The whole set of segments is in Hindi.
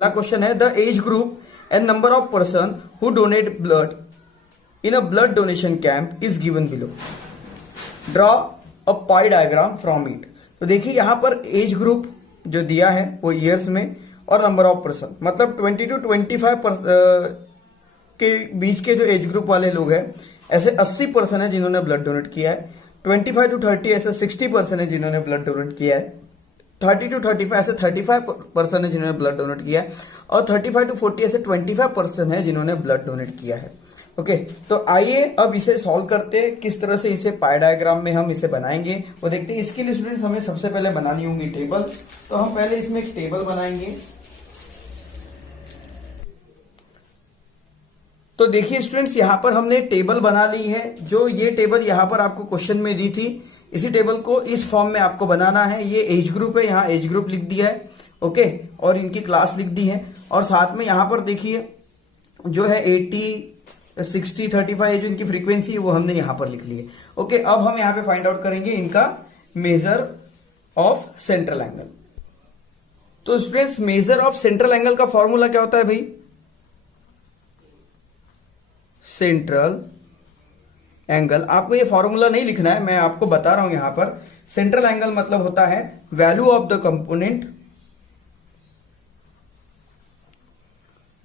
पहला क्वेश्चन है the age group and number of person who donate blood in a blood donation camp is given below. Draw a pi diagram from it. तो देखिए यहाँ पर एज ग्रुप जो दिया है वो ईयर्स में और नंबर ऑफ पर्सन मतलब 20 to 25 के बीच के जो एज ग्रुप वाले लोग हैं ऐसे 80% है जिन्होंने ब्लड डोनेट किया है। 25 to 30 ऐसे 60% है जिन्होंने ब्लड डोनेट किया है। 30 to 35 ऐसे 35% है जिन्होंने ब्लड डोनेट किया है और 35 to 40 ऐसे 25% है जिन्होंने ब्लड डोनेट किया है। ओके तो आइए अब इसे सॉल्व करते हैं। किस तरह से इसे पाई डायग्राम में हम इसे बनाएंगे वो देखते हैं। इसके लिए स्टूडेंट्स हमें सबसे पहले बनानी होगी टेबल। तो हम पहले इसमें एक टेबल बनाएंगे। तो देखिए स्टूडेंट्स यहाँ पर हमने टेबल बना ली है। जो ये टेबल यहाँ पर आपको क्वेश्चन में दी थी इसी टेबल को इस फॉर्म में आपको बनाना है। ये एज ग्रुप है, यहाँ एज ग्रुप लिख दिया है। ओके और इनकी क्लास लिख दी है और साथ में यहाँ पर देखिए जो है 80 60 35 जो इनकी फ्रीक्वेंसी है वो हमने यहाँ पर लिख ली है। ओके अब हम यहाँ पे फाइंड आउट करेंगे इनका मेजर ऑफ सेंट्रल एंगल। तो students measure of central angle का फॉर्मूला क्या होता है भाई? सेंट्रल एंगल, आपको ये फॉर्मूला नहीं लिखना है, मैं आपको बता रहा हूं यहां पर। सेंट्रल एंगल मतलब होता है value of the component,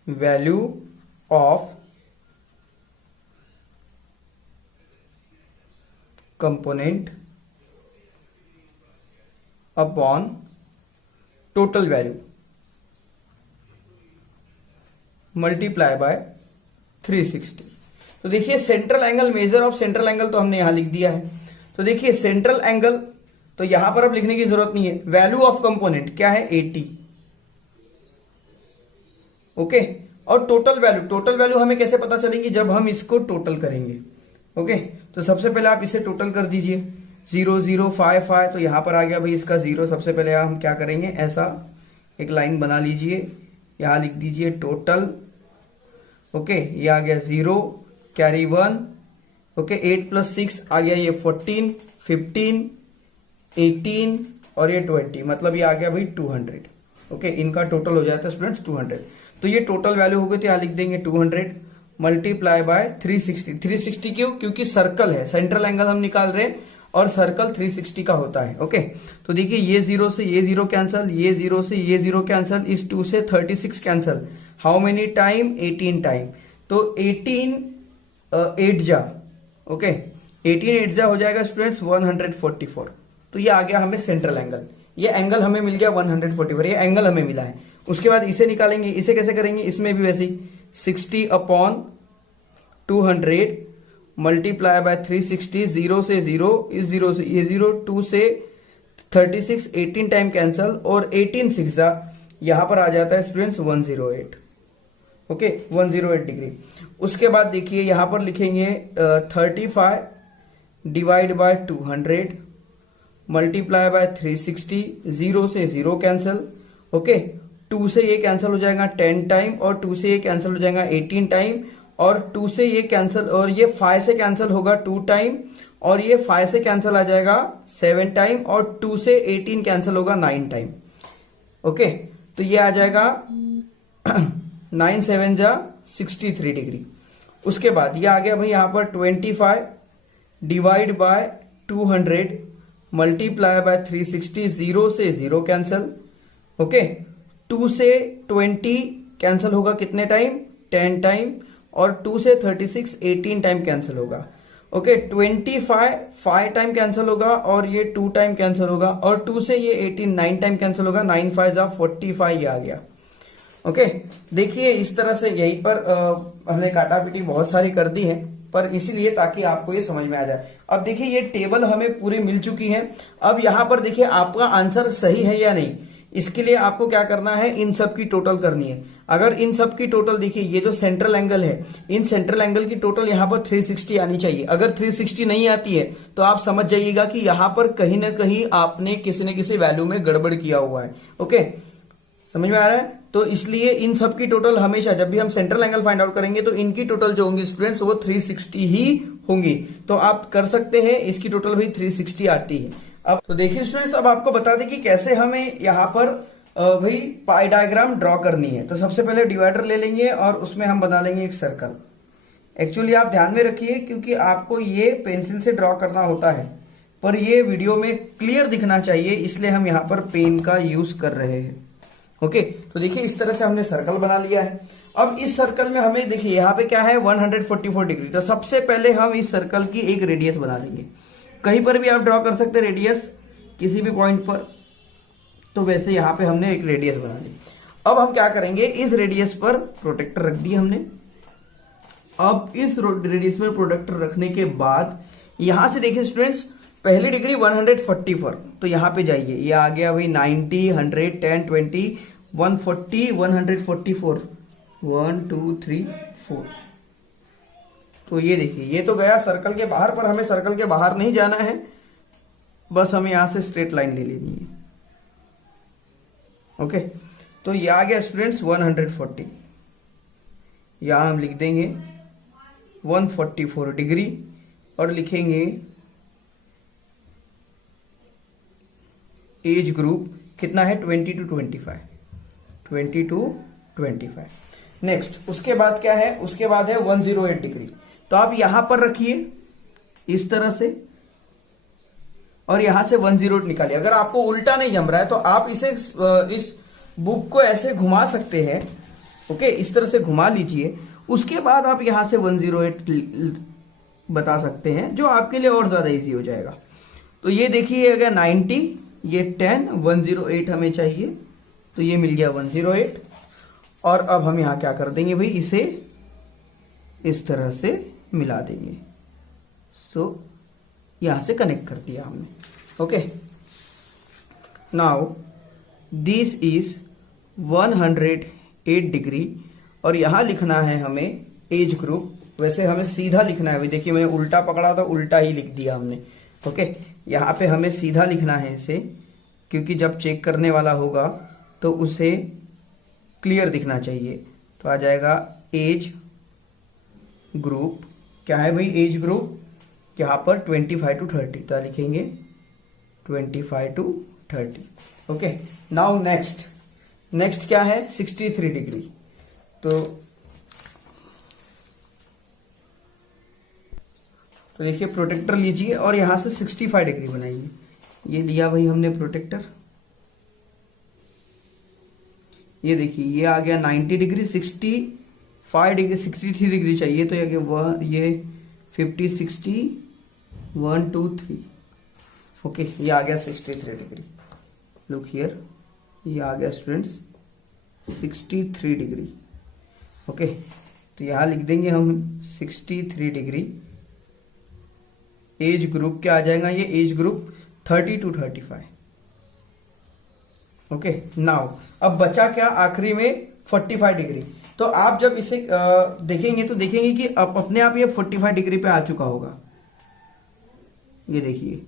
value of component upon total value multiply by 360। तो देखिए central angle, measure of central angle तो हमने यहां लिख दिया है। तो देखिए सेंट्रल एंगल तो यहां पर अब लिखने की जरूरत नहीं है। वैल्यू ऑफ कंपोनेंट क्या है? 80। ओके और टोटल वैल्यू हमें कैसे पता चलेगी? जब हम इसको टोटल करेंगे। ओके तो सबसे पहले आप इसे टोटल कर दीजिए। 0 0 5 5 तो यहां पर आ गया भाई इसका 0। सबसे पहले हम क्या करेंगे, ऐसा एक लाइन बना लीजिए, यहां लिख दीजिए टोटल। ओके ये आ गया 0 कैरी 1। ओके 8 + 6 आ गया ये 14 15 18 और ये 20 मतलब ये आ गया भाई 200। ओके इनका टोटल हो जाता है स्टूडेंट्स 200। तो ये टोटल वैल्यू हो गई तो यहाँ लिख देंगे 200 मल्टीप्लाई बाय 360। 360 क्यों? क्योंकि सर्कल है, सेंट्रल एंगल हम निकाल रहे हैं और सर्कल 360 का होता है। ओके तो देखिए ये 0 से ये 0 कैंसल, ये 0 से ये 0 कैंसल, इस 2 से 36 cancel. How many time? 18 time. तो 18 8 जा, ओके 18 8 जा हो जाएगा स्टूडेंट्स 144। तो ये आ गया हमें सेंट्रल एंगल। ये एंगल हमें मिल गया 144, ये एंगल हमें मिला है। उसके बाद इसे निकालेंगे। इसे कैसे करेंगे? इसमें भी वैसे ही 60/200 मल्टीप्लाई बाय 360। 0 से 0, इस 0 से ये 0, 2 से 36, 18 टाइम कैंसल और 18 6 जा यहां पर आ जाता है स्टूडेंट्स 108। Okay 108 degree. उसके बाद देखिए यहां पर लिखेंगे 35 डिवाइड बाय 200 मल्टीप्लाई बाय 360। 0 से 0 कैंसल। ओके 2 से ये कैंसिल हो जाएगा 10 टाइम और 2 से ये कैंसिल हो जाएगा 18 टाइम और 2 से ये कैंसिल और ये 5 से कैंसिल होगा 2 टाइम और ये 5 से कैंसिल आ जाएगा 7 टाइम और 2 से 18 कैंसिल होगा 9 टाइम। ओके तो ये आ जाएगा 9 7 जा 63 डिग्री। उसके बाद ये आ गया भाई यहाँ पर 25 डिवाइड बाय 200 मल्टीप्लाई बाय 360। 0 से 0 कैंसिल। ओके 2 से 20 कैंसिल होगा कितने टाइम? 10 टाइम और 2 से 36 18 टाइम कैंसिल होगा। ओके 25 5 टाइम कैंसिल होगा और ये 2 टाइम कैंसिल होगा और 2 से ये 18 9 टाइम कैंसिल होगा। 9 5 जा 45 ये आ गया। ओके देखिए इस तरह से यहीं पर हमने काटा पीटी बहुत सारी कर दी है पर इसीलिए ताकि आपको ये समझ में आ जाए। अब देखिए ये टेबल हमें पूरी मिल चुकी है। अब यहां पर देखिए आपका आंसर सही है या नहीं, इसके लिए आपको क्या करना है, इन सब की टोटल करनी है। अगर इन सब की टोटल देखिए ये जो सेंट्रल एंगल है, इन सेंट्रल एंगल की टोटल यहाँ पर 360 आनी चाहिए। अगर 360 नहीं आती है तो आप समझ जाइएगा कि यहाँ पर कहीं ना कहीं आपने किसी न किसी वैल्यू में गड़बड़ किया हुआ है। ओके समझ में आ रहा है? तो इसलिए इन सब की टोटल हमेशा जब भी हम सेंट्रल एंगल फाइंड आउट करेंगे तो इनकी टोटल जो होंगी स्टूडेंट्स वो 360 ही होंगी। तो आप कर सकते हैं, इसकी टोटल भी 360 आती है। अब तो देखिए स्टूडेंट्स अब आपको बता दें कि कैसे हमें यहाँ पर भाई पाई डायग्राम ड्रॉ करनी है तो सबसे पहले डिवाइडर ले लेंगे और उसमें हम बना लेंगे एक सर्कल। एक्चुअली आप ध्यान में रखिए क्योंकि आपको ये पेंसिल से ड्रॉ करना होता है पर ये वीडियो में क्लियर दिखना चाहिए, इसलिए हम यहाँ पर पेन का यूज कर रहे हैं। ओके, तो देखिए इस तरह से हमने सर्कल बना लिया है। अब इस सर्कल में हमें देखिए यहाँ पे क्या है 144 डिग्री, तो सबसे पहले हम इस सर्कल की एक रेडियस बना लेंगे। कहीं पर भी आप ड्रॉ कर सकते हैं रेडियस किसी भी पॉइंट पर, तो वैसे यहाँ पे हमने एक रेडियस बना ली। अब हम क्या करेंगे, इस रेडियस पर प्रोटेक्टर रख दिया हमने। अब इस रेडियस पर प्रोटेक्टर रखने के बाद यहां से देखिए स्टूडेंट्स पहली डिग्री 140 पर, तो यहाँ पे जाइए, ये आ गया भाई 90, 100, 10, 20, 140, 144, 1 2 3 4। तो ये देखिए ये तो गया सर्कल के बाहर, पर हमें सर्कल के बाहर नहीं जाना है, बस हमें यहां से स्ट्रेट लाइन ले लेनी है। ओके, तो ये आ गया स्टूडेंट्स 140। यहां हम लिख देंगे 144 डिग्री और लिखेंगे एज ग्रुप कितना है 20 to 25, 20 to 25। नेक्स्ट उसके बाद क्या है, उसके बाद है 108 डिग्री। तो आप यहां पर रखिए इस तरह से और यहां से 108 निकालिए। अगर आपको उल्टा नहीं जम रहा है तो आप इसे इस बुक को ऐसे घुमा सकते हैं। ओके, इस तरह से घुमा लीजिए, उसके बाद आप यहां से 108 बता सकते हैं, जो आपके लिए और ज्यादा इजी हो जाएगा। तो ये देखिए अगर 90, ये 10, 108 हमें चाहिए, तो ये मिल गया 108। और अब हम यहां क्या कर देंगे भाई, इसे इस तरह से मिला देंगे। सो यहां से कनेक्ट कर दिया हमने। Okay, now this is 108 degree और यहां लिखना है हमें एज ग्रुप। वैसे हमें सीधा लिखना है भाई, देखिए मैंने उल्टा पकड़ा था, उल्टा ही लिख दिया हमने। ओके, यहाँ पे हमें सीधा लिखना है इसे, क्योंकि जब चेक करने वाला होगा तो उसे क्लियर दिखना चाहिए। तो आ जाएगा एज ग्रुप, क्या है भाई एज ग्रुप, यहाँ पर 25 to 30, तो लिखेंगे 25 to 30। ओके, नाउ नेक्स्ट क्या है 63 डिग्री। तो देखिए प्रोटेक्टर लीजिए और यहां से 65 डिग्री बनाइए। ये लिया भाई हमने प्रोटेक्टर, ये देखिए ये आ गया 90 डिग्री, 65 डिग्री, 63 डिग्री चाहिए, तो ये 50, 60, 1 2 3। ओके, ये आ गया 63 डिग्री। लुक हियर, ये आ गया स्टूडेंट्स 63 डिग्री। ओके, तो यहां लिख देंगे हम 63 डिग्री। एज ग्रुप क्या आ जाएगा, ये age group 30 to 35। Okay, now अब बचा क्या आखिरी में 45 डिग्री। तो आप जब इसे देखेंगे तो देखेंगे कि अब अपने आप ये 45 डिग्री पे आ चुका होगा। ये देखिए,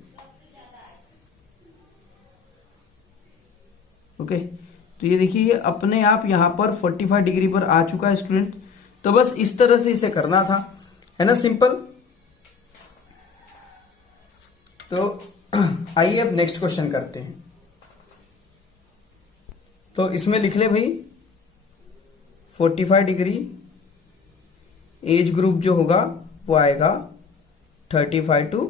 ओके, तो ये देखिए ये अपने आप यहां पर 45 डिग्री पर आ चुका है स्टूडेंट। तो बस इस तरह से इसे करना था, है ना, सिंपल। तो आइए अब नेक्स्ट क्वेश्चन करते हैं। तो इसमें लिख ले भाई 45 डिग्री, एज ग्रुप जो होगा वो आएगा 35 to